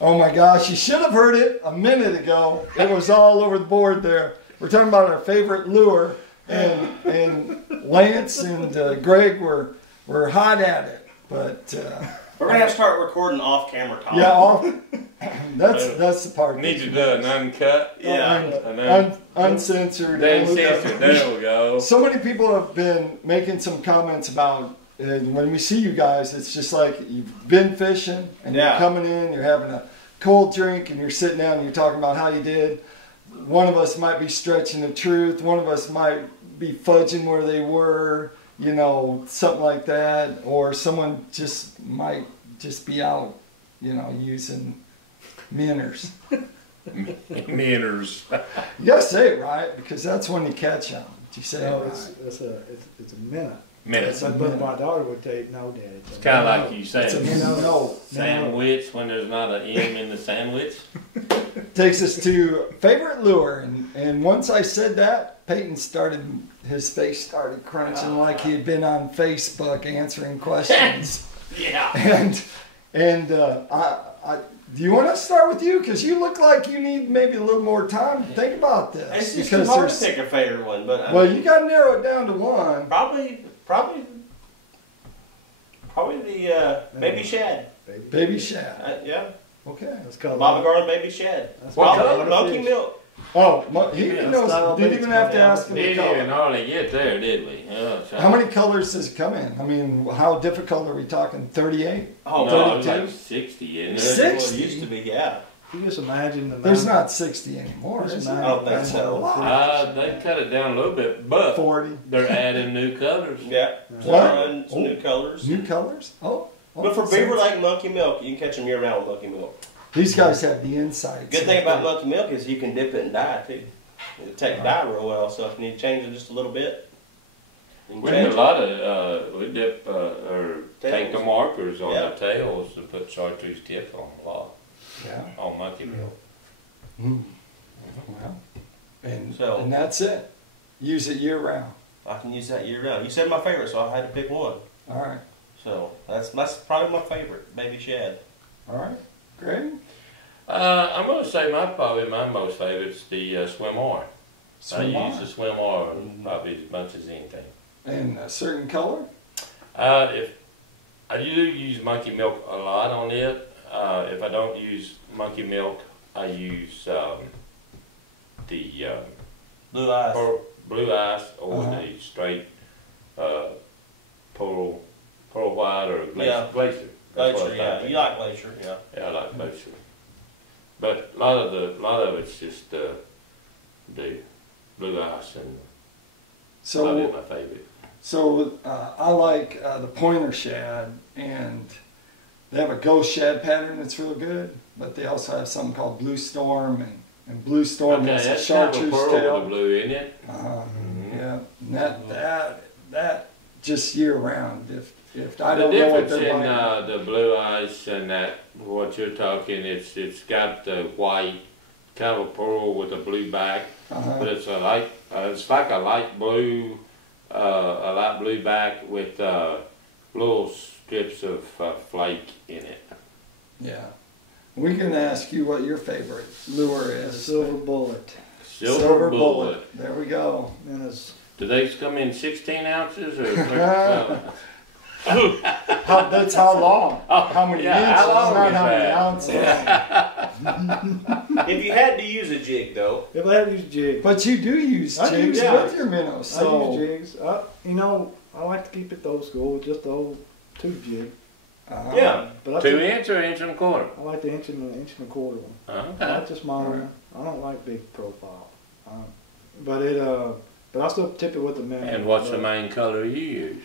Oh my gosh, you should have heard it a minute ago. It was all over the board there. We're talking about our favorite lure, and Lance and Greg were hot at it. But we're gonna have to start recording off-camera talk. Yeah, that's the part. Need to do an uncut. Yeah, uncensored. Uncensored. There we go. So many people have been making some comments about. And when we see you guys, it's just like you've been fishing and you're coming in, you're having a cold drink and you're sitting down and you're talking about how you did. One of us might be stretching the truth. One of us might be fudging where they were, you know, something like that. Or someone just might just be out, you know, using minnows. Minnows. You gotta say it right because that's when you catch them. You say it right. It's a minnow. Minutes. But my daughter would take no, Daddy. It's kind of like you say no. Sandwich when there's not an M in the sandwich. Takes us to favorite lure, and once I said that, Payton his face started crunching like he had been on Facebook answering questions. Yeah. And do you want to start with you? Because you look like you need maybe a little more time to think about this. It's just too hard to pick a favorite one, but well, you got to narrow it down to one. Probably the baby shad. Baby shad. Yeah. Okay. That's called Bobby Garland baby shad. What color? Monkey milk. Oh, he knows. Didn't even have to ask him the color. We didn't hardly get there, did we? How many colors does it come in? I mean, how difficult are we talking? 38? Oh, no, it's like 60, isn't it? 60? It used to be, yeah. You just imagine the. There's not 60 anymore. Is there? I don't think so. They cut it down a little bit, but 40. They're adding new colors. Yeah. What? Some new colors. New colors? Oh. But for Beaver Lake monkey milk, you can catch them year round with monkey milk. These guys have the insights. Good thing about monkey milk is you can dip it and dye too. It takes dye real well, so if you need to change it just a little bit. We did a lot of, we dip or take the markers on the tails to put chartreuse tip on a lot. Yeah. On monkey milk. Mm. Well, and that's it. Use it year round. I can use that year round. You said my favorite, so I had to pick one. All right. So that's probably my favorite, baby shad. All right. Greg? I'm going to say probably my most favorite is the Swim R. I use the Swim R probably as much as anything. And a certain color? If I do use monkey milk a lot on it. If I don't use monkey milk, I use the blue ice or the straight pearl white or glacier. Glacier, yeah. You like glacier, yeah. Yeah, I like glacier. But a lot of it's just the blue ice, and probably my favorite. So I like the pointer shad, and they have a ghost shad pattern that's real good, but they also have something called Blue Storm, and Blue Storm has a chartreuse tail. With the blue in it. Yeah, and that just year round. If I don't know what they're in the blue ice and that what you're talking, it's got the white kind of a pearl with a blue back, but it's a light. It's like a light blue back with little strips of flake in it. Yeah. We're going to ask you what your favorite lure is. Silver bullet. Silver bullet. There we go. And it's, do they come in 16 ounces or? That's how long. How many inches? How long not is how many that? ounces. If you had to use a jig, though. if I had to use jigs. But you do use jigs with your minnows. So. I use jigs. You know, I like to keep it old school, just the old tube jig. Yeah. But 2 inch or inch and a quarter? I like the inch and a quarter one. Okay. That's just my own. I don't like big profile. But I still tip it with the minnow. And what's the main color you use?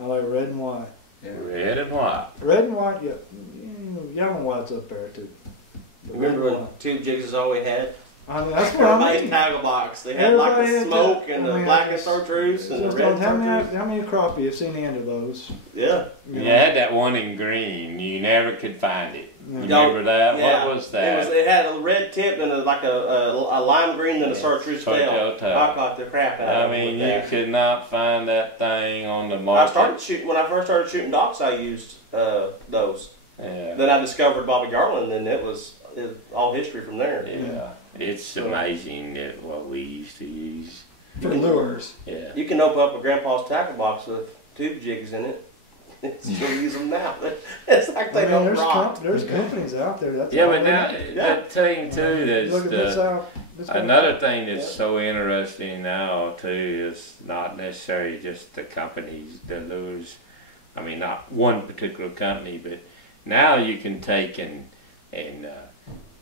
I like red and white. Yeah. Red and white. Red and white, yeah. Yellow and white's up there too. Remember when tube jigs is all we had? I mean, that's what I mean. Tackle box. They had like the smoke and the black chartreuse and the red chartreuse. How many crappie have seen the end of those? Yeah. You had that one in green. You never could find it. Remember that? Yeah. What was that? It had a red tip and like a lime green and a chartreuse tail. I caught the crap out of it. I mean, you could not find that thing on the market. When I first started shooting docks, I used those. Then I discovered Bobby Garland, and it was all history from there. Yeah, it's amazing that what we used to use for lures. Yeah, you can open up a grandpa's tackle box with tube jigs in it. Still use them now. It's like they don't rot. There's companies out there. That's but now that thing too. That's another thing that's so interesting now too is not necessarily just the companies, the lures. I mean, not one particular company, but now you can take and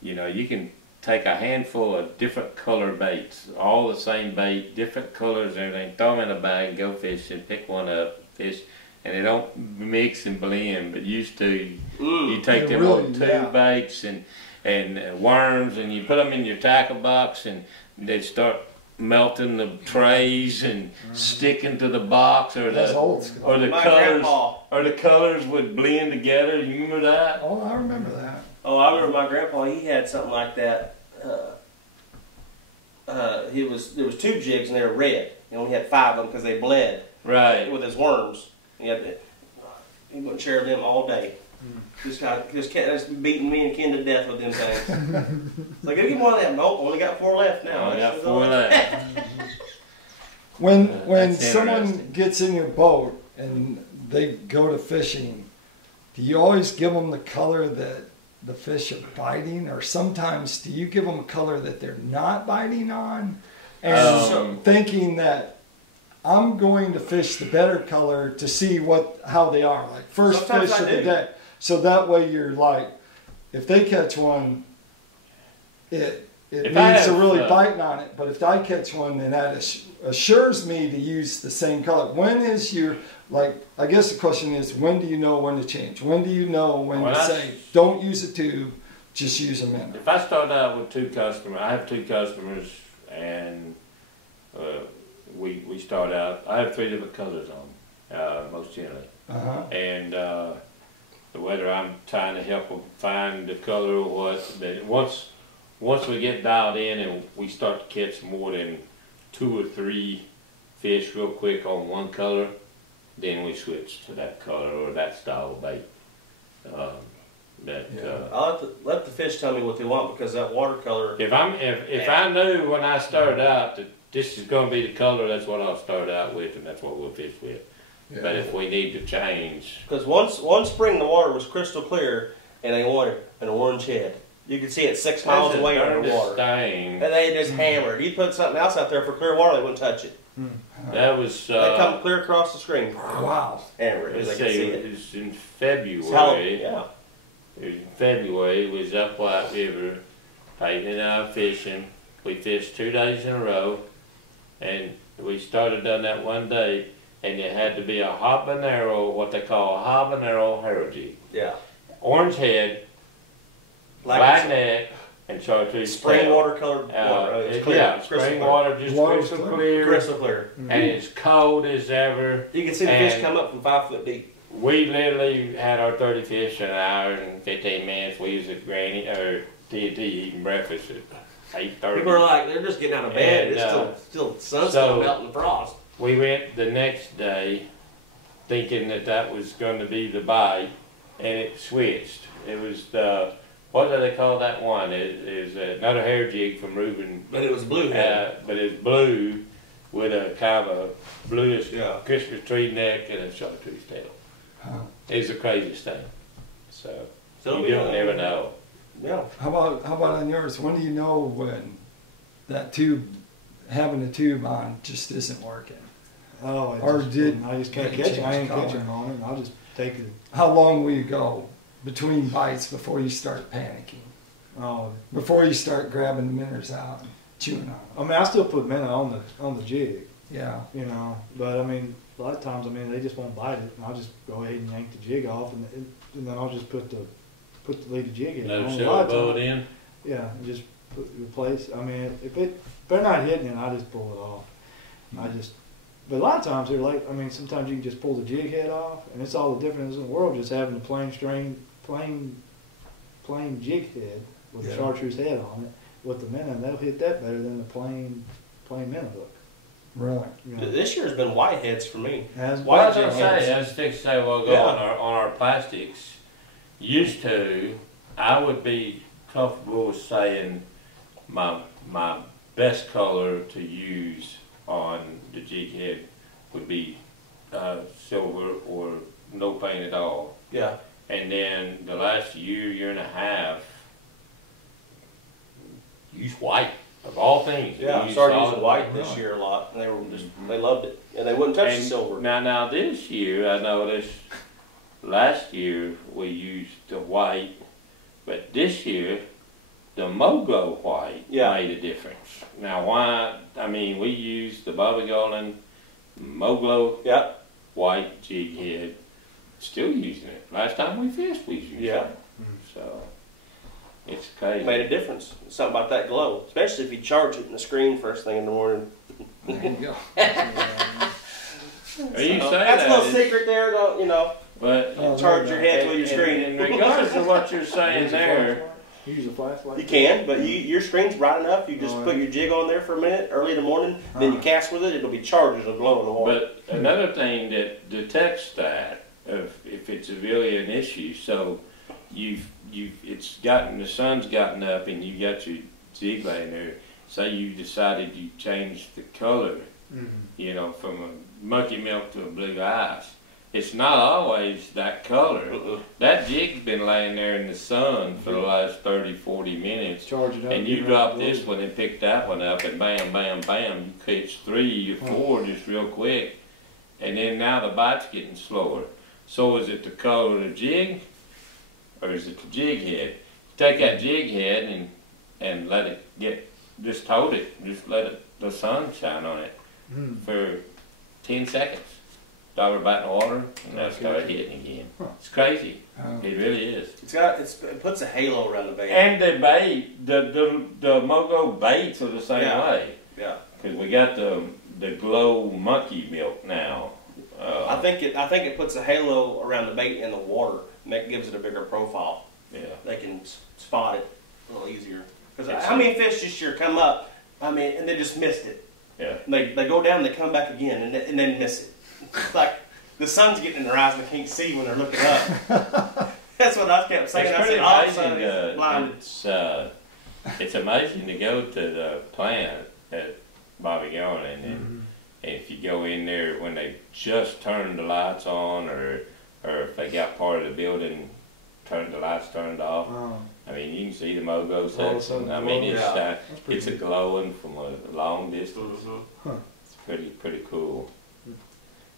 you know, you can take a handful of different color baits, all the same bait, different colors and everything, throw them in a bag, go fishing, pick one up, fish, and they don't mix and blend. But used to, you take them old tube baits and worms, and you put them in your tackle box, and they start melting the trays and sticking to the box, or the colors would blend together. You remember that? Oh, I remember that. Oh, I remember my grandpa. He had something like that. There was tube jigs and they were red. He only had 5 of them because they bled. Right. With his worms. He wouldn't share them all day. This guy just beating me and Ken to death with them things. It's like, go get one of them. Nope, only got 4 left now. I got 4 left. When someone gets in your boat and they go to fishing, do you always give them the color that the fish are biting, or sometimes do you give them a color that they're not biting on, and thinking that I'm going to fish the better color to see how they are, like first fish of the day, so that way you're like, if they catch one, it means they're really biting on it, but if I catch one, then that assures me to use the same color. When is your, like, I guess the question is, when do you know when to change? When do you know when to say, don't use a tube, just use a minnow? If I start out with 2 customers, I have 2 customers, and we start out, I have 3 different colors on, most generally. And whether I'm trying to help them find the color or what, but once we get dialed in and we start to catch more than 2 or 3 fish real quick on one color, then we switch to that color or that style of bait. I let the fish tell me what they want, because that watercolor. If I knew when I started out that this is going to be the color, that's what I'll start out with, and that's what we'll fish with. Yeah. But if we need to change, because one spring the water was crystal clear, and they wanted an orange head. You could see it 6 miles away underwater. And they just hammered. You put something else out there for clear water, they wouldn't touch it. That was. They come clear across the screen. Wow. Hammered. Let's see, it was in February. Yeah. It was in February. We was up White River, Payton and I fishing. We fished 2 days in a row, and we started on that one day, and it had to be a habanero, what they call a habanero herring jig. Yeah. Orange head, black neck, and chartreuse spring tail. water-colored water. It's clear. Yeah, spring water, just crystal clear. Crystal clear. And it's cold as ever. You can see the fish come up from 5 foot deep. We literally had our 30 fish in an hour and 15 minutes. We was at Granny, or T&T eating breakfast at 8:30. People are like, they're just getting out of bed. And, it's still sun's still melting the frost. We went the next day thinking that was going to be the bite, and it switched. It was the, what do they call that one? It is another hair jig from Reuben. But it was blue head. But it's blue with a kind of a bluish Christmas tree neck and a chartreuse tail. It's the craziest thing. So you don't never know. Yeah. How about on yours? When do you know when that tube, having a tube on, just isn't working? Oh, I just can't catch it. I ain't catching on it. I'll just take it. How long will you go between bites before you start panicking? Oh, before you start grabbing the minnows out and chewing on them? I mean, I still put minnow on the jig. Yeah. You know, but I mean, a lot of times, I mean, they just won't bite it, and I'll just go ahead and yank the jig off, and then I'll just leave the jig in. Let it blow it in. Yeah, and just replace. I mean, if they're not hitting it, I just pull it off. But a lot of times they're like, I mean, sometimes you can just pull the jig head off, and it's all the difference in the world just having the plain jig head with the chartreuse head on it with the minnow. They'll hit that better than the plain minnow hook. Right. You know? This year's been whiteheads for me. Well, I was going to say, I was fixing to say a while ago on our plastics, Used to, I would be comfortable with saying my best color to use on the jig head would be silver or no paint at all. Yeah. And then the last year and a half, use white of all things. Yeah, I started using white this year a lot, and they were just they loved it, and they wouldn't touch the silver. Now this year I noticed. Last year we used the white, but this year the Moglo white made a difference. Now why? I mean, we used the Bobby Golden Moglo white jig head. Still using it. Last time we fished, we used it. So it's crazy. It made a difference. Something about that glow, especially if you charge it in the screen first thing in the morning. There you go. Are you saying that's a little secret there, though, you know. But charge your head with your screen. And regardless of what you're saying there, you use a flashlight. You can, but your screen's bright enough. You just put your jig on there for a minute early in the morning. Then you cast with it. It'll be charged. It'll glow in the water. But another thing that detects that, if it's really an issue, so it's gotten, the sun's gotten up and you got your jig laying there. Say you decided you changed the color, you know, from a murky milk to a blue ice. It's not always that color. That jig's been laying there in the sun for the last 30, 40 minutes. Charge it up, and you drop this one and pick that one up and bam, bam, bam, you catch 3 or 4 just real quick. And then now the bite's getting slower. So is it the color of the jig or is it the jig head? Take that jig head and let it get, just hold it, just let the sun shine on it for 10 seconds. Dog her back in the water, and now start hitting again. It's crazy. It really is. It puts a halo around the bait. And the bait, the Mogo baits are the same way. Yeah. Because we got the glow monkey milk now. I think it puts a halo around the bait in the water, and that gives it a bigger profile. Yeah. They can spot it a little easier. Because how many fish this year come up? I mean, and they just missed it. Yeah. They go down, and they come back again, and then miss it. It's like the sun's getting in their eyes and they can't see when they're looking up. That's what I kept saying. It's I pretty said, amazing. It's amazing to go to the plant at Bobby Golden, and if you go in there when they just turned the lights on, or if they got part of the building the lights turned off. I mean, you can see the Mogo section. I mean, it's a glowing from a long distance. It's pretty cool.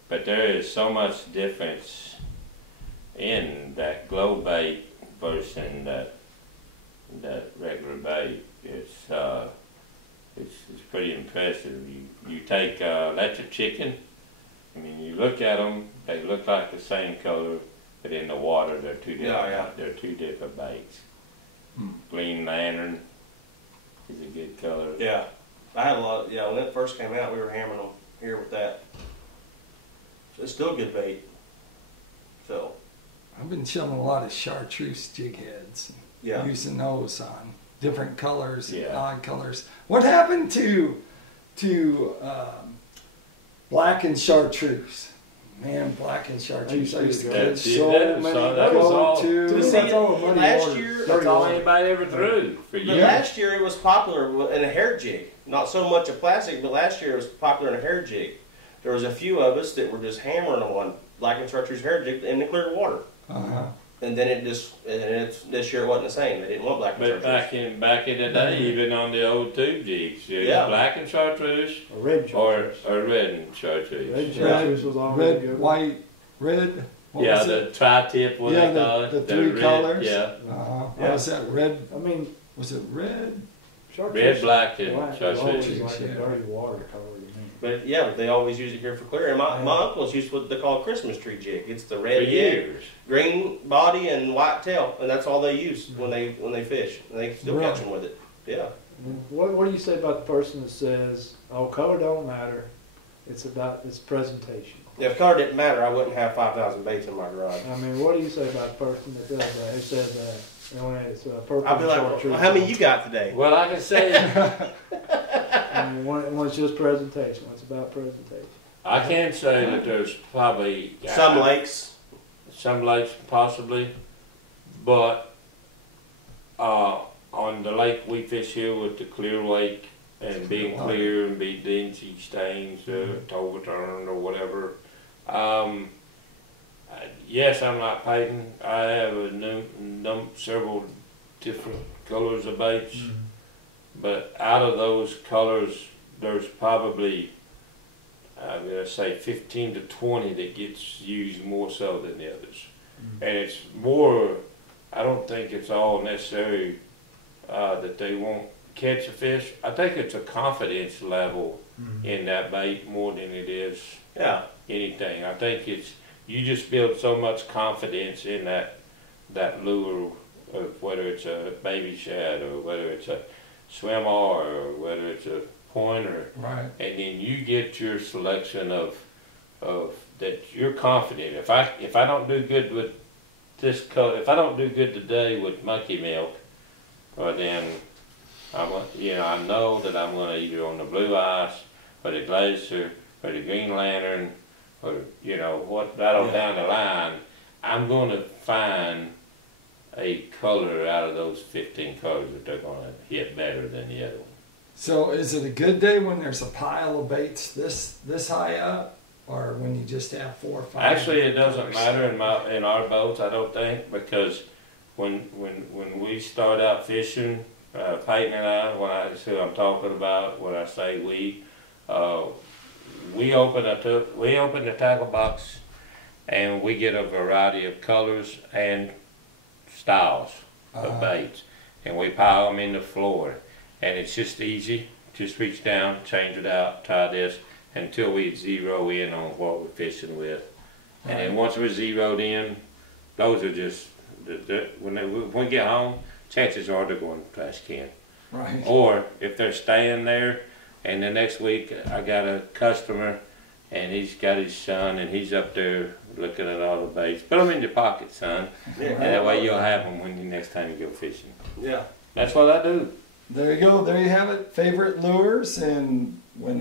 But there is so much difference in that glow bait versus that regular bait. It's pretty impressive. You take electric chicken. I mean, you look at them; they look like the same color, but in the water they're two different. They're two different baits. Green lantern is a good color. Yeah, I had a lot. Yeah, when it first came out, we were hammering them here with that. So it's still a good bait. So I've been showing a lot of chartreuse jig heads. Yeah. Using those on different colors, odd colors. What happened to black and chartreuse? Man, black and chartreuse. I used to catch so many. That was all. Last year, that's all anybody ever threw. Last year it was popular in a hair jig. Not so much a plastic, but last year it was popular in a hair jig. There was a few of us that were just hammering on black and chartreuse hair jig in the clear water. And then this year it wasn't the same. They didn't want black and chartreuse. But back in the day, even on the old tube jigs, black and chartreuse or red chartreuse. Or red and chartreuse. Red chartreuse was always red, good. White, red. The tri-tip, what they call it. The three colors. Yeah. What was that? Red. I mean, was it red? Chartreuse. Red, black, and chartreuse. Like a dirty water color. But but they always use it here for clear. And my uncles used what they call a Christmas tree jig. It's the red head, green body, and white tail, and that's all they use when they fish. And they still catch them with it. Yeah. What do you say about the person that says, "Oh, color don't matter. It's about its presentation"? Yeah, if color didn't matter, I wouldn't have 5,000 baits in my garage. I mean, what do you say about the person that does that? Who says when it's purple? I'll be like, well, how many you got today? Well, I can say. I mean, when it's just presentation, when it's about presentation. I can say that there's probably some lakes possibly, But on the lake we fish here with the clear lake and being clear and be dingy stains, overturned or whatever. Yes, I'm like Payton. I have several different colors of baits, but out of those colors, there's probably, I'm going to say 15 to 20 that gets used more so than the others. And it's more, I don't think it's all necessary that they won't catch a fish. I think it's a confidence level in that bait more than it is anything. I think it's, you just build so much confidence in that lure, of whether it's a baby shad or whether it's a swim or whether it's a pointer, right? And then you get your selection of that you're confident. If I don't do good with this color, if I don't do good today with monkey milk, then I know that I'm going to either on the blue ice or the glacier or the green lantern or what right on down the line, I'm going to find a color out of those 15 colors that they're going to hit better than the other one. So is it a good day when there's a pile of baits this high up, or when you just have 4 or 5? Actually, it doesn't matter in our boats, I don't think, because when we start out fishing, Payton and I, that's who I'm talking about when I say we open the tackle box and we get a variety of colors and styles of baits, and we pile them in the floor, and it's just easy. Just reach down, change it out, tie this until we zero in on what we're fishing with, and then once we're zeroed in, those are just when we get home, chances are they're going to the trash can. Right. Or if they're staying there, and the next week I got a customer, and he's got his son, and he's up there looking at all the baits. Put them in your pocket, son. Yeah. And that way you'll have them when next time you go fishing. Yeah. That's what I do. There you go. There you have it. Favorite lures, and when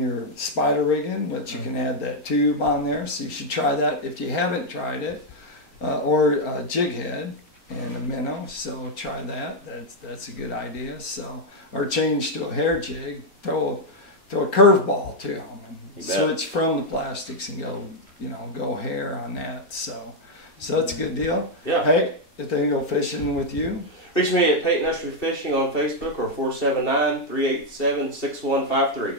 you're spider rigging, which you can add that tube on there. So you should try that if you haven't tried it, or a jig head and a minnow. So try that. That's a good idea. So, or change to a hair jig. Throw a curveball to them. Switch from the plastics and go hair on that. So that's a good deal. Yeah. Hey, if they go fishing with you, reach me at Payton Usrey Fishing on Facebook or 479-387-6153.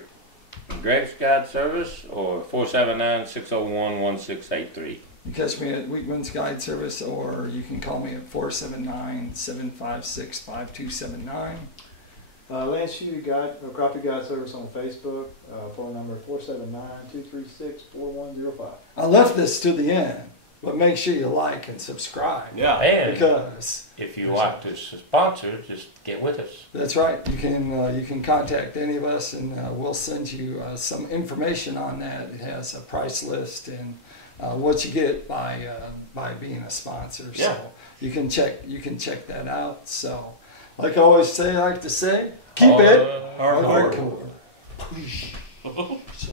Greg's Guide Service or 479-601-1683. You catch me at Wiegmann's Guide Service, or you can call me at 479-756-5279. Lance Hughey Crappie Guide Service on Facebook. Phone number 479-236-4105. I left this to the end, but make sure you like and subscribe. Yeah, and because if you like to sponsor, just get with us. That's right. You can contact any of us, and we'll send you some information on that. It has a price list and what you get by being a sponsor. Yeah. So you can check that out. So. Like I always say, keep it hardcore.